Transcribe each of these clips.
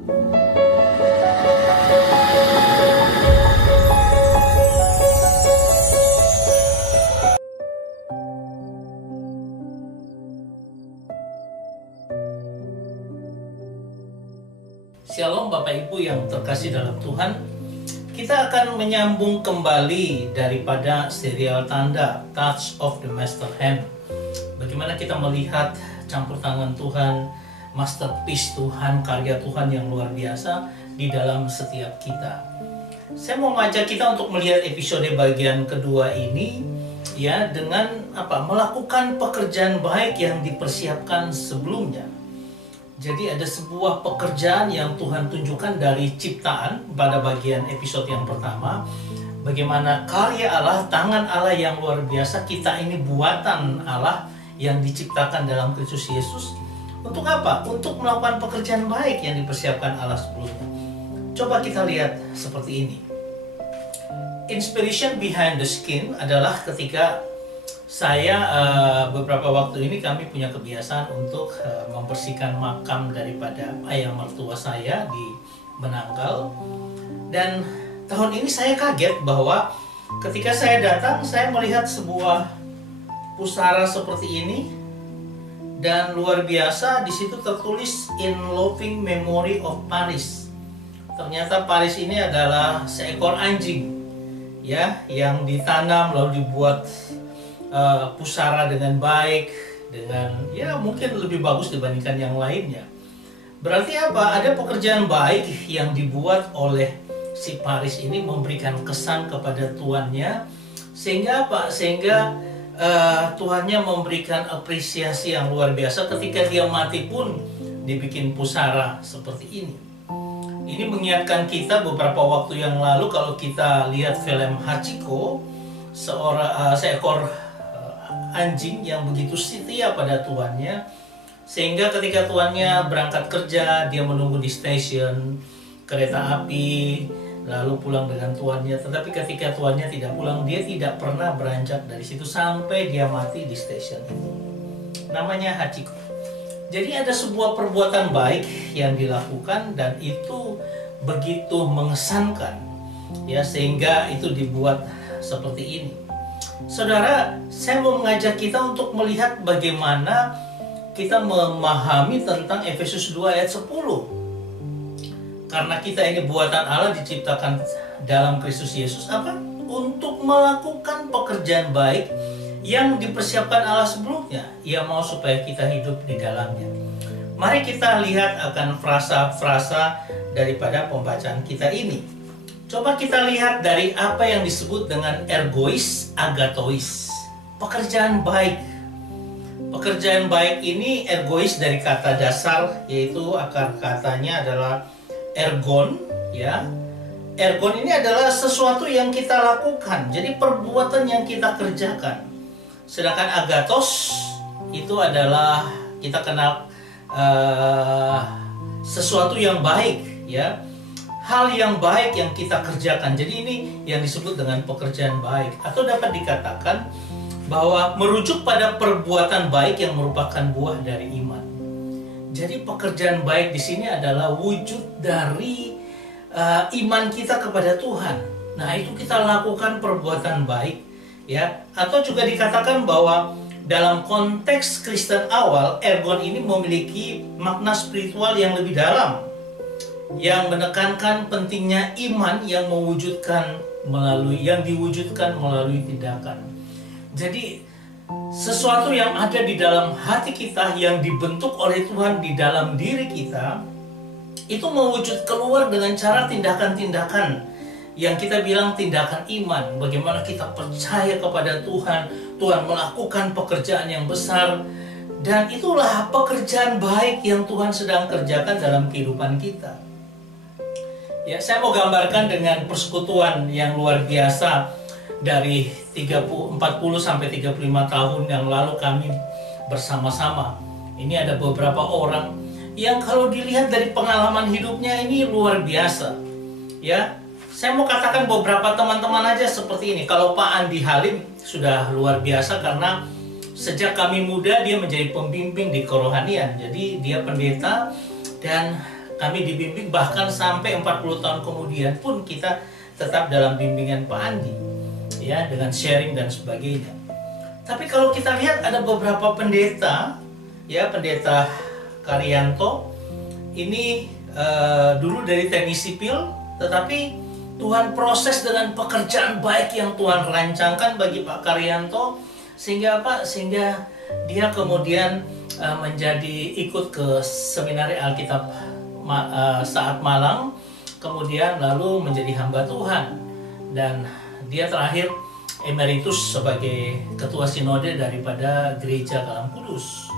Shalom Bapak Ibu yang terkasih dalam Tuhan. Kita akan menyambung kembali daripada serial tanda Touch of the Master Hand. Bagaimana kita melihat campur tangan Tuhan, masterpiece Tuhan, karya Tuhan yang luar biasa di dalam setiap kita. Saya mau mengajak kita untuk melihat episode bagian kedua ini ya, dengan melakukan pekerjaan baik yang dipersiapkan sebelumnya. Jadi ada sebuah pekerjaan yang Tuhan tunjukkan dari ciptaan pada bagian episode yang pertama. Bagaimana karya Allah, tangan Allah yang luar biasa, kita ini buatan Allah yang diciptakan dalam Kristus Yesus. Untuk apa? Untuk melakukan pekerjaan baik yang dipersiapkan Allah sebelumnya. Coba kita lihat seperti ini. Inspiration behind the skin adalah ketika saya beberapa waktu ini kami punya kebiasaan untuk membersihkan makam daripada ayah mertua saya di Menanggal. Dan tahun ini saya kaget bahwa ketika saya datang, saya melihat sebuah pusara seperti ini, dan luar biasa di situ tertulis In Loving Memory of Paris. Ternyata Paris ini adalah seekor anjing ya, yang ditanam lalu dibuat pusara dengan baik, dengan ya mungkin lebih bagus dibandingkan yang lainnya. Berarti apa? Ada pekerjaan baik yang dibuat oleh si Paris ini memberikan kesan kepada tuannya, sehingga apa? Sehingga tuannya memberikan apresiasi yang luar biasa. Ketika dia mati pun dibikin pusara seperti ini. Ini mengingatkan kita beberapa waktu yang lalu kalau kita lihat film Hachiko, seekor anjing yang begitu setia pada tuannya, sehingga ketika tuannya berangkat kerja, dia menunggu di stasiun kereta api, lalu pulang dengan tuannya. Tetapi ketika tuannya tidak pulang, dia tidak pernah beranjak dari situ sampai dia mati di stasiun itu. Namanya Hachiko. Jadi ada sebuah perbuatan baik yang dilakukan dan itu begitu mengesankan ya, sehingga itu dibuat seperti ini. Saudara, saya mau mengajak kita untuk melihat bagaimana kita memahami tentang Efesus 2 ayat 10. Karena kita ini buatan Allah, diciptakan dalam Kristus Yesus untuk melakukan pekerjaan baik yang dipersiapkan Allah sebelumnya. Ia mau supaya kita hidup di dalamnya. Mari kita lihat akan frasa-frasa daripada pembacaan kita ini. Coba kita lihat dari apa yang disebut dengan ergois, agatois. Pekerjaan baik. Pekerjaan baik ini ergois dari kata dasar, yaitu akar katanya adalah ergon, ya. Ergon ini adalah sesuatu yang kita lakukan, jadi perbuatan yang kita kerjakan. Sedangkan agatos itu adalah kita kenal sesuatu yang baik, ya. Hal yang baik yang kita kerjakan. Jadi ini yang disebut dengan pekerjaan baik, atau dapat dikatakan bahwa merujuk pada perbuatan baik yang merupakan buah dari iman. Jadi pekerjaan baik di sini adalah wujud dari iman kita kepada Tuhan. Nah, itu kita lakukan perbuatan baik, ya. Atau juga dikatakan bahwa dalam konteks Kristen awal, ergon ini memiliki makna spiritual yang lebih dalam, yang menekankan pentingnya iman yang diwujudkan melalui tindakan. Jadi sesuatu yang ada di dalam hati kita yang dibentuk oleh Tuhan di dalam diri kita itu mewujud keluar dengan cara tindakan-tindakan yang kita bilang tindakan iman. Bagaimana kita percaya kepada Tuhan, Tuhan melakukan pekerjaan yang besar, dan itulah pekerjaan baik yang Tuhan sedang kerjakan dalam kehidupan kita. Ya, saya mau gambarkan dengan persekutuan yang luar biasa dari 40 sampai 35 tahun yang lalu kami bersama-sama. Ini ada beberapa orang yang kalau dilihat dari pengalaman hidupnya ini luar biasa. Ya, saya mau katakan beberapa teman-teman aja seperti ini. Kalau Pak Andi Halim sudah luar biasa karena sejak kami muda dia menjadi pembimbing di kerohanian. Jadi dia pendeta, dan kami dibimbing bahkan sampai 40 tahun kemudian pun kita tetap dalam bimbingan Pak Andi, ya, dengan sharing dan sebagainya. Tapi kalau kita lihat ada beberapa pendeta, ya, pendeta Karyanto ini dulu dari teknik sipil, tetapi Tuhan proses dengan pekerjaan baik yang Tuhan rancangkan bagi Pak Karyanto, sehingga apa? Sehingga dia kemudian menjadi ikut ke seminari Alkitab saat Malang, kemudian lalu menjadi hamba Tuhan, dan dia terakhir emeritus sebagai ketua sinode daripada Gereja Kalam Kudus.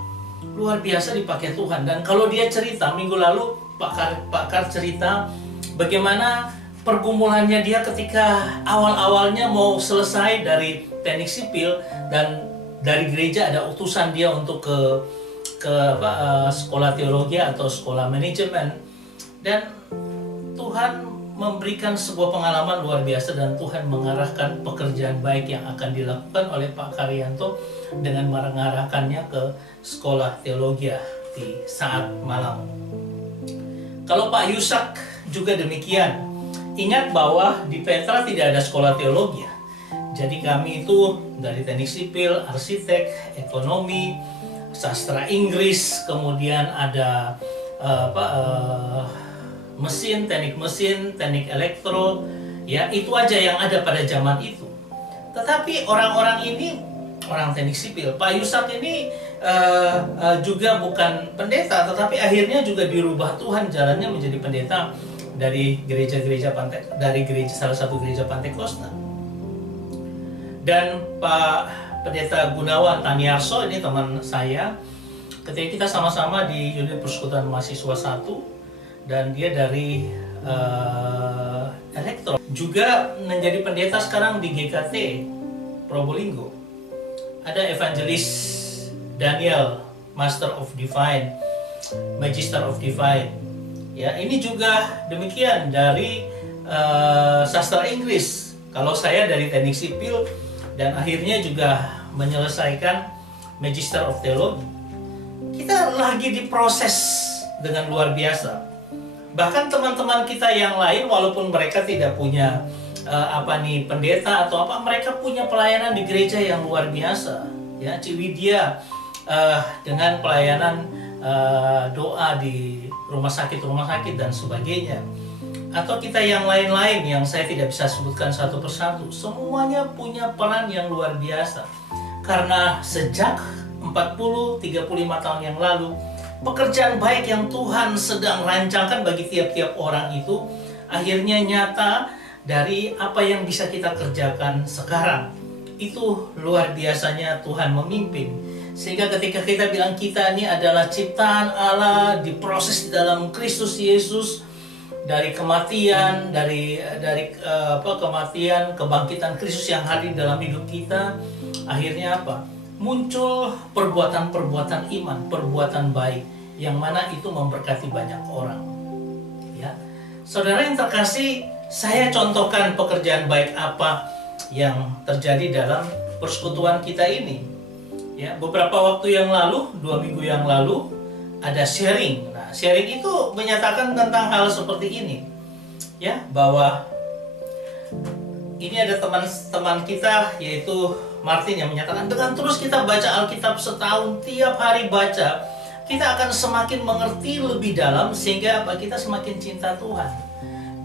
Luar biasa dipakai Tuhan. Dan kalau dia cerita minggu lalu, Pak Kar cerita bagaimana pergumulannya dia ketika awal-awalnya mau selesai dari teknik sipil, dan dari gereja ada utusan dia untuk ke sekolah teologi atau sekolah manajemen, dan Tuhan memberikan sebuah pengalaman luar biasa, dan Tuhan mengarahkan pekerjaan baik yang akan dilakukan oleh Pak Karyanto dengan mengarahkannya ke sekolah teologi di saat Malang. Kalau Pak Yusak juga demikian. Ingat bahwa di Petra tidak ada sekolah teologi. Jadi kami itu dari teknik sipil, arsitek, ekonomi, sastra Inggris, kemudian ada mesin, teknik elektro, ya, itu aja yang ada pada zaman itu. Tetapi orang-orang ini orang teknik sipil, Pak Yusak ini juga bukan pendeta, tetapi akhirnya juga dirubah Tuhan jalannya menjadi pendeta dari salah satu gereja Pantekosta. Dan Pak Pendeta Gunawan Taniarso ini teman saya, ketika kita sama-sama di unit persekutuan mahasiswa 1, dan dia dari elektro, juga menjadi pendeta sekarang di GKT Probolinggo. Ada evangelis Daniel, Master of Divine, Magister of Divine. Ya, ini juga demikian dari sastra Inggris. Kalau saya dari teknik sipil, dan akhirnya juga menyelesaikan Magister of Theology. Kita lagi diproses dengan luar biasa. Bahkan teman-teman kita yang lain, walaupun mereka tidak punya pendeta atau apa, mereka punya pelayanan di gereja yang luar biasa. Ya, Ciwidia dengan pelayanan doa di rumah sakit dan sebagainya. Atau kita yang lain-lain yang saya tidak bisa sebutkan satu persatu, semuanya punya peran yang luar biasa. Karena sejak 40-35 tahun yang lalu, pekerjaan baik yang Tuhan sedang rancangkan bagi tiap-tiap orang itu akhirnya nyata dari apa yang bisa kita kerjakan sekarang. Itu luar biasanya Tuhan memimpin. Sehingga ketika kita bilang kita ini adalah ciptaan Allah, diproses di dalam Kristus Yesus, dari kematian, dari kematian, kebangkitan Kristus yang hadir dalam hidup kita, akhirnya apa? Muncul perbuatan-perbuatan iman, perbuatan baik, yang mana itu memberkati banyak orang. Ya, saudara yang terkasih, saya contohkan pekerjaan baik apa yang terjadi dalam persekutuan kita ini. Ya, beberapa waktu yang lalu, 2 minggu yang lalu, ada sharing. Nah, sharing itu menyatakan tentang hal seperti ini, ya, bahwa ini ada teman-teman kita yaitu Martin yang menyatakan dengan terus kita baca Alkitab setahun, tiap hari baca, kita akan semakin mengerti lebih dalam sehingga kita semakin cinta Tuhan.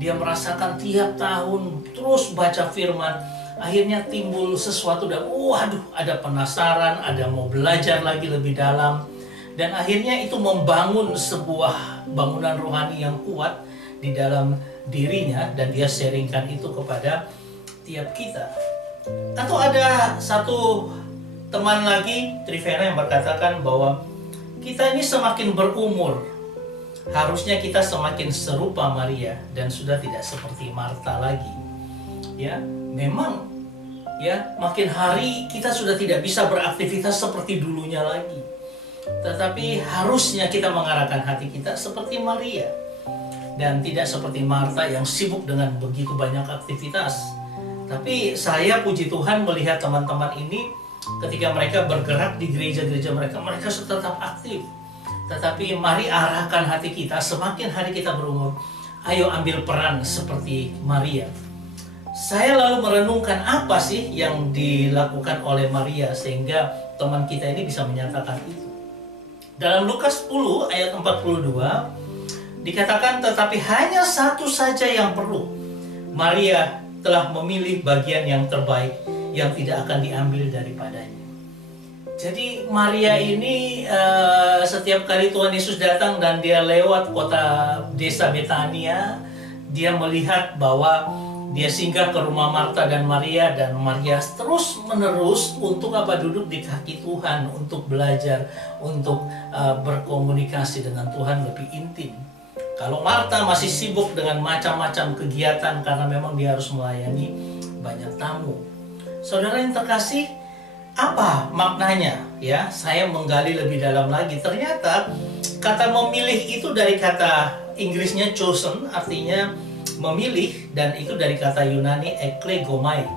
Dia merasakan tiap tahun terus baca firman, akhirnya timbul sesuatu dan waduh, ada penasaran, ada mau belajar lagi lebih dalam. Dan akhirnya itu membangun sebuah bangunan rohani yang kuat di dalam dirinya, dan dia sharingkan itu kepada tiap kita. Atau ada satu teman lagi, Trivena, yang berkatakan bahwa kita ini semakin berumur, harusnya kita semakin serupa Maria dan sudah tidak seperti Marta lagi. Ya, memang ya, makin hari kita sudah tidak bisa beraktivitas seperti dulunya lagi. Tetapi harusnya kita mengarahkan hati kita seperti Maria, dan tidak seperti Marta yang sibuk dengan begitu banyak aktivitas. Tapi saya puji Tuhan melihat teman-teman ini ketika mereka bergerak di gereja-gereja mereka tetap aktif. Tetapi mari arahkan hati kita, semakin hari kita berumur, ayo ambil peran seperti Maria. Saya lalu merenungkan apa sih yang dilakukan oleh Maria sehingga teman kita ini bisa menyatakan itu. Dalam Lukas 10 ayat 42 dikatakan, tetapi hanya satu saja yang perlu. Maria telah memilih bagian yang terbaik yang tidak akan diambil daripadanya. Jadi Maria ini setiap kali Tuhan Yesus datang dan dia lewat kota desa Betania, dia melihat bahwa dia singgah ke rumah Marta dan Maria terus menerus untuk duduk di kaki Tuhan, untuk belajar, untuk berkomunikasi dengan Tuhan lebih intim. Kalau Marta masih sibuk dengan macam-macam kegiatan karena memang dia harus melayani banyak tamu. Saudara yang terkasih, apa maknanya? Ya, saya menggali lebih dalam lagi. Ternyata kata memilih itu dari kata Inggrisnya chosen, artinya memilih, dan itu dari kata Yunani eklegomai.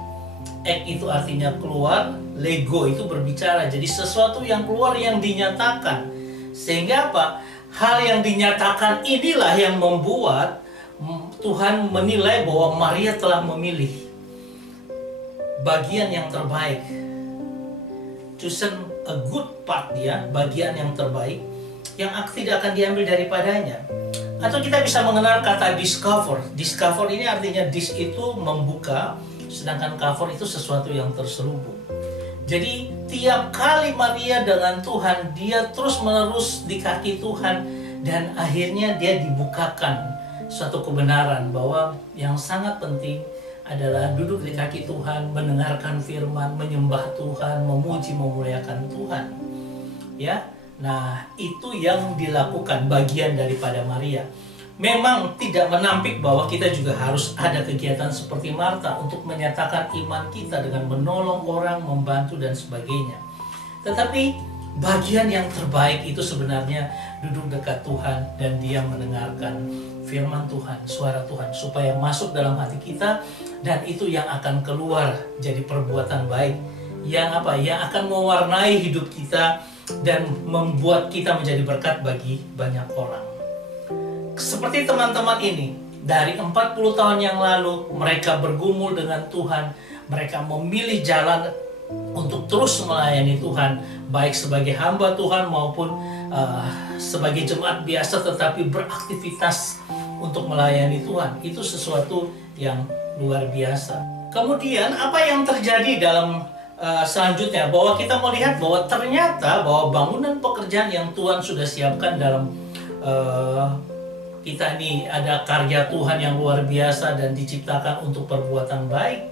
Ek itu artinya keluar, lego itu berbicara. Jadi sesuatu yang keluar, yang dinyatakan. Sehingga apa? Hal yang dinyatakan inilah yang membuat Tuhan menilai bahwa Maria telah memilih bagian yang terbaik. Chosen a good part, ya, bagian yang terbaik yang tidak akan diambil daripadanya. Atau kita bisa mengenal kata discover. Discover ini artinya dis itu membuka, sedangkan cover itu sesuatu yang terselubung. Jadi tiap kali Maria dengan Tuhan, dia terus menerus di kaki Tuhan, dan akhirnya dia dibukakan suatu kebenaran bahwa yang sangat penting adalah duduk di kaki Tuhan, mendengarkan firman, menyembah Tuhan, memuji, memuliakan Tuhan. Ya, nah itu yang dilakukan bagian daripada Maria. Memang tidak menampik bahwa kita juga harus ada kegiatan seperti Marta untuk menyatakan iman kita dengan menolong orang, membantu dan sebagainya. Tetapi bagian yang terbaik itu sebenarnya duduk dekat Tuhan dan dia mendengarkan firman Tuhan, suara Tuhan, supaya masuk dalam hati kita, dan itu yang akan keluar jadi perbuatan baik yang akan mewarnai hidup kita dan membuat kita menjadi berkat bagi banyak orang. Seperti teman-teman ini, dari 40 tahun yang lalu mereka bergumul dengan Tuhan, mereka memilih jalan untuk terus melayani Tuhan, baik sebagai hamba Tuhan maupun sebagai jemaat biasa, tetapi beraktivitas untuk melayani Tuhan. Itu sesuatu yang luar biasa. Kemudian apa yang terjadi dalam selanjutnya, bahwa kita melihat bahwa ternyata bahwa bangunan pekerjaan yang Tuhan sudah siapkan dalam kita ini ada karya Tuhan yang luar biasa dan diciptakan untuk perbuatan baik.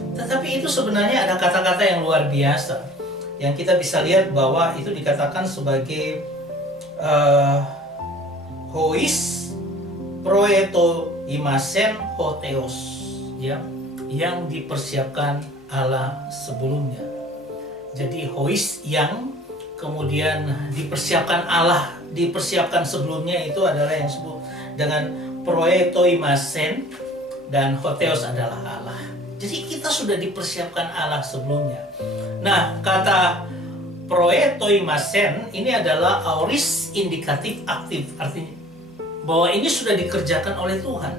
Tetapi itu sebenarnya ada kata-kata yang luar biasa yang kita bisa lihat bahwa itu dikatakan sebagai hois proeto imasen hoteos, ya, yang dipersiapkan Allah sebelumnya. Jadi hois yang kemudian dipersiapkan Allah, dipersiapkan sebelumnya, itu adalah yang disebut dengan proeto imasen, dan hoteos adalah Allah. Jadi kita sudah dipersiapkan Allah sebelumnya. Nah, kata proeto imasen ini adalah aorist indikatif aktif, artinya bahwa ini sudah dikerjakan oleh Tuhan.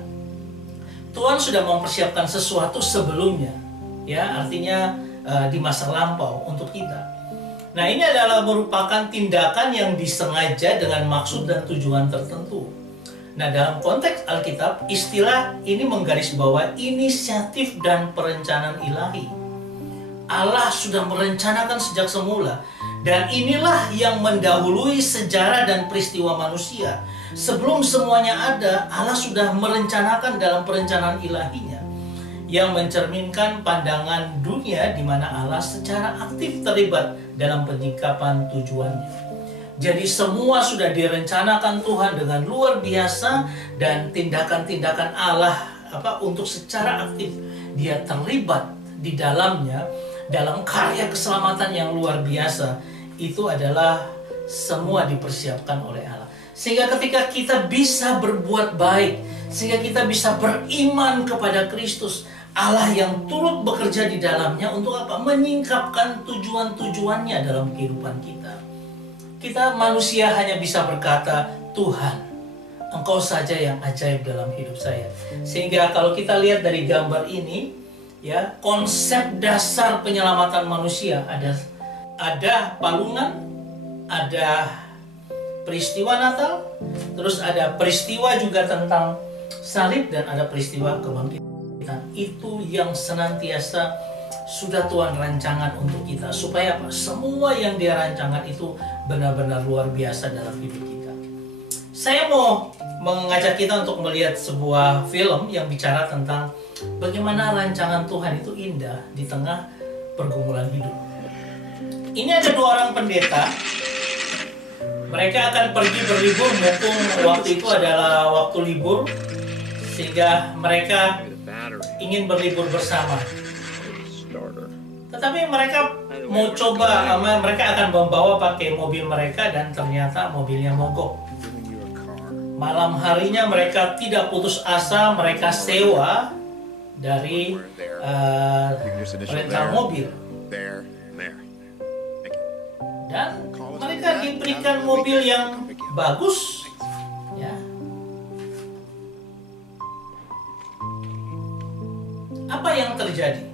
Tuhan sudah mempersiapkan sesuatu sebelumnya, ya, artinya di masa lampau untuk kita. Nah, ini adalah merupakan tindakan yang disengaja dengan maksud dan tujuan tertentu. Nah, dalam konteks Alkitab, istilah ini menggarisbawahi inisiatif dan perencanaan ilahi. Allah sudah merencanakan sejak semula, dan inilah yang mendahului sejarah dan peristiwa manusia. Sebelum semuanya ada, Allah sudah merencanakan dalam perencanaan ilahinya, yang mencerminkan pandangan dunia di mana Allah secara aktif terlibat dalam penyikapan tujuannya. Jadi semua sudah direncanakan Tuhan dengan luar biasa, dan tindakan-tindakan Allah untuk secara aktif dia terlibat di dalamnya, dalam karya keselamatan yang luar biasa. Itu adalah semua dipersiapkan oleh Allah. Sehingga ketika kita bisa berbuat baik, sehingga kita bisa beriman kepada Kristus, Allah yang turut bekerja di dalamnya untuk menyingkapkan tujuan-tujuannya dalam kehidupan kita. kita manusia hanya bisa berkata, Tuhan, Engkau saja yang ajaib dalam hidup saya. Sehingga kalau kita lihat dari gambar ini, ya, konsep dasar penyelamatan manusia ada palungan, ada peristiwa Natal, terus ada peristiwa juga tentang salib, dan ada peristiwa kebangkitan. Itu yang senantiasa sudah Tuhan rancangan untuk kita, supaya apa? Semua yang Dia rancangan itu benar-benar luar biasa dalam hidup kita. Saya mau mengajak kita untuk melihat sebuah film yang bicara tentang bagaimana rancangan Tuhan itu indah di tengah pergumulan hidup. Ini ada 2 orang pendeta. Mereka akan pergi berlibur, mumpung waktu itu adalah waktu libur, sehingga mereka ingin berlibur bersama. Tetapi mereka mau coba, mereka akan membawa pakai mobil mereka, dan ternyata mobilnya mogok. Malam harinya mereka tidak putus asa, mereka sewa dari rental mobil. Dan mereka diberikan mobil yang bagus, ya. Apa yang terjadi?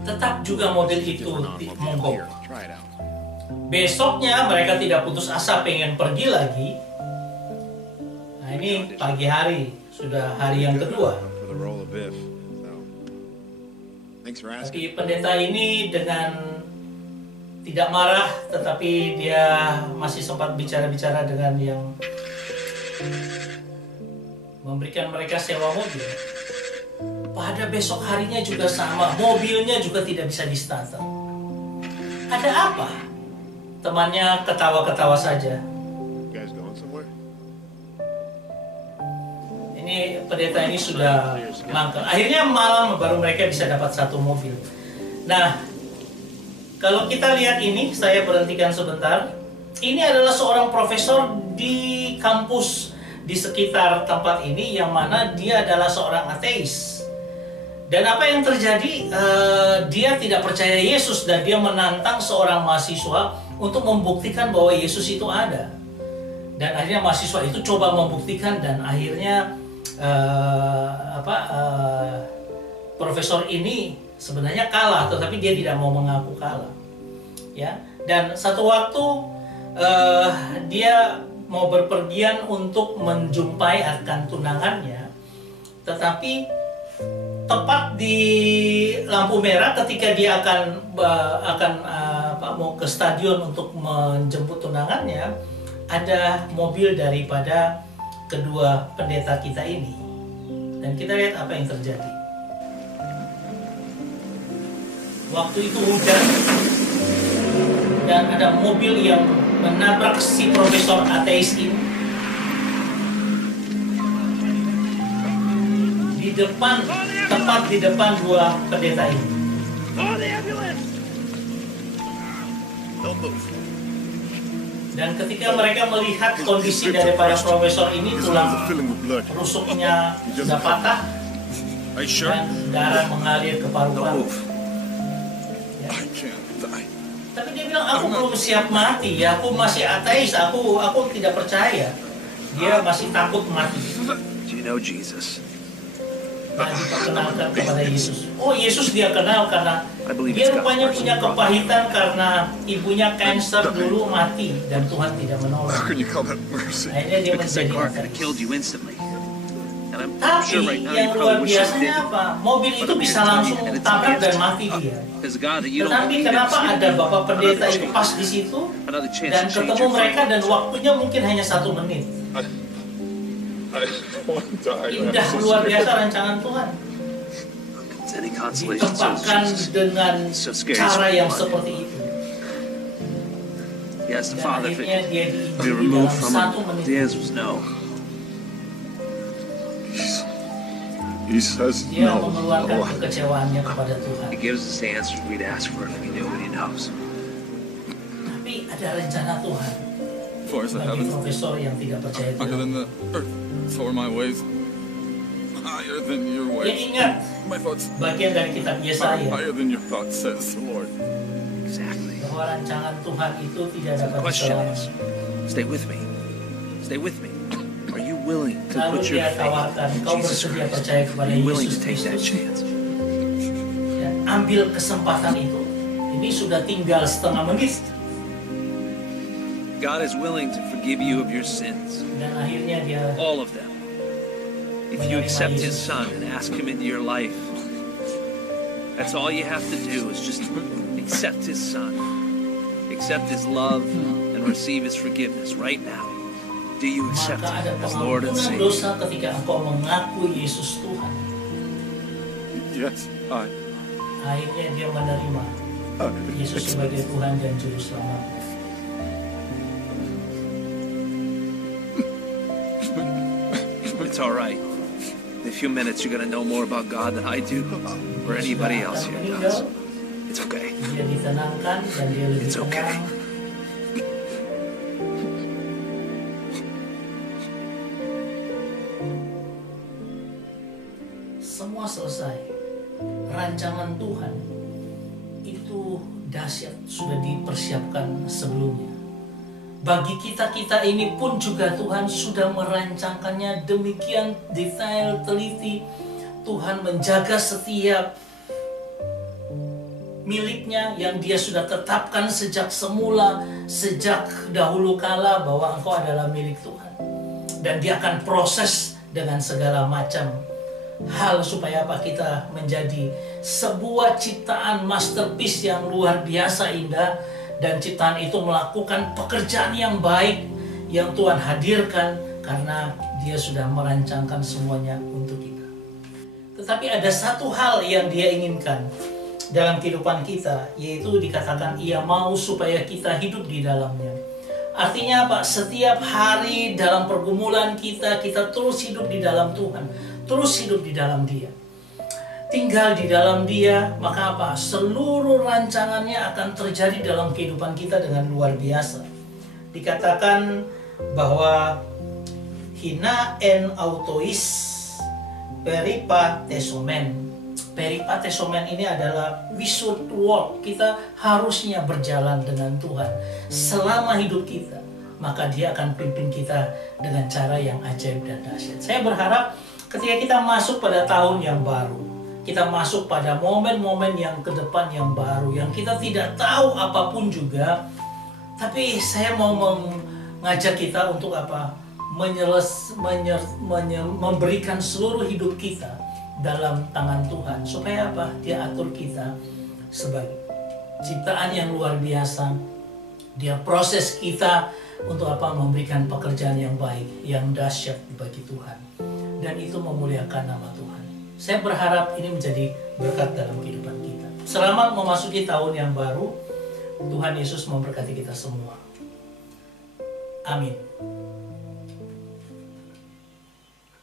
Tetap juga mobil itu mogok. Besoknya mereka tidak putus asa pengen pergi lagi. Nah, ini pagi hari, sudah hari yang kedua. Tapi pendeta ini dengan tidak marah, tetapi dia masih sempat bicara-bicara dengan yang memberikan mereka sewa mobil. Pada besok harinya juga sama, mobilnya juga tidak bisa di-starter. Ada apa? Temannya ketawa-ketawa saja. Ini pendeta ini sudah mangkel. Akhirnya malam baru mereka bisa dapat 1 mobil. Nah, kalau kita lihat ini, saya berhentikan sebentar. Ini adalah seorang profesor di kampus di sekitar tempat ini, yang mana dia adalah seorang ateis. Dan apa yang terjadi? Dia tidak percaya Yesus, dan dia menantang seorang mahasiswa untuk membuktikan bahwa Yesus itu ada. Dan akhirnya mahasiswa itu coba membuktikan, dan akhirnya profesor ini sebenarnya kalah, tetapi dia tidak mau mengaku kalah. Ya. Dan satu waktu dia mau berpergian untuk menjumpai akan tunangannya, tetapi tepat di lampu merah ketika dia akan mau ke stadion untuk menjemput tunangannya, ada mobil daripada kedua pendeta kita ini. Dan kita lihat apa yang terjadi. Waktu itu hujan, dan ada mobil yang menabrak si profesor ateis ini di depan, tepat di depan 2 pendeta ini. Dan ketika mereka melihat kondisi daripada profesor ini, tulang rusuknya sudah patah dan darah mengalir ke paru-paru. Ya. Tapi dia bilang, aku belum siap mati, ya, aku masih ateis, aku tidak percaya. Dia masih takut mati. Nah, diperkenalkan kepada Yesus. Oh, Yesus dia kenal karena dia rupanya punya kepahitan karena ibunya kanker dulu mati dan Tuhan tidak menolong. Akhirnya dia menjadi ateis. Tapi yang luar biasanya apa? Mobil itu bisa langsung tabrak dan mati dia. Tetapi kenapa ada bapak pendeta itu pas di situ dan ketemu mereka, dan waktunya mungkin hanya 1 menit. Indah, luar biasa rancangan Tuhan. Ditempatkan dengan cara yang seperti itu. Dan akhirnya dia diinjili dalam 1 menit. Dia mengeluarkan kekecewaannya kepada Tuhan. Tapi ada rencana Tuhan bagi profesor yang tidak percaya Tuhan. higher than your Dia ways. ingat My thoughts bagian dari kitab are Yesaya higher than your thoughts, says the Lord. Exactly. bahwa rancangan Tuhan itu tidak The dapat question diselamatkan. is, stay with me. Stay with me. Are you willing to Lalu put your dia faith tawarkan, in kau Jesus bersedia Christ? percaya kepada Are you willing to Yesus take that Kristus chance? dan ambil kesempatan itu. Ini sudah tinggal setengah menit God is willing to forgive you of your sins, dan akhirnya dia all of them. If you accept His Son and ask Him into your life, that's all you have to do is just accept His Son, accept His love, and receive His forgiveness right now. Do you accept maka ada Him as Lord and pengampunan Savior? dosa ketika engkau mengaku Yesus Tuhan. Yes, Akhirnya dia menerima Yesus sebagai Tuhan dan Juru Selamat. It's all right. In a few minutes, you're going to know more about God than I do, or anybody else here does. It's okay. Dia ditenangkan dan dia lebih It's okay. tenang. Semua selesai. Rancangan Tuhan itu dahsyat, sudah dipersiapkan sebelumnya. Bagi kita-kita ini pun juga Tuhan sudah merancangkannya demikian detail, teliti. Tuhan menjaga setiap miliknya yang dia sudah tetapkan sejak semula, sejak dahulu kala bahwa engkau adalah milik Tuhan. Dan dia akan proses dengan segala macam hal supaya apa kita menjadi sebuah ciptaan masterpiece yang luar biasa indah. Dan ciptaan itu melakukan pekerjaan yang baik yang Tuhan hadirkan karena dia sudah merancangkan semuanya untuk kita. Tetapi ada satu hal yang dia inginkan dalam kehidupan kita, yaitu dikatakan ia mau supaya kita hidup di dalamnya. Artinya apa? Setiap hari dalam pergumulan kita terus hidup di dalam Tuhan, terus hidup di dalam Dia. Tinggal di dalam Dia, maka apa? Seluruh rancangannya akan terjadi dalam kehidupan kita dengan luar biasa. Dikatakan bahwa hina en autois peripatesomen. Peripatesomen ini adalah we should walk. Kita harusnya berjalan dengan Tuhan selama hidup kita. Maka Dia akan pimpin kita dengan cara yang ajaib dan dahsyat. Saya berharap ketika kita masuk pada tahun yang baru, kita masuk pada momen-momen yang ke depan yang baru, yang kita tidak tahu apapun juga. Tapi saya mau mengajak kita untuk apa? Memberikan seluruh hidup kita dalam tangan Tuhan. Supaya apa? Dia atur kita sebagai ciptaan yang luar biasa. Dia proses kita untuk apa? Memberikan pekerjaan yang baik, yang dahsyat bagi Tuhan. Dan itu memuliakan nama Tuhan. Saya berharap ini menjadi berkat dalam kehidupan kita. Selamat memasuki tahun yang baru. Tuhan Yesus memberkati kita semua. Amin.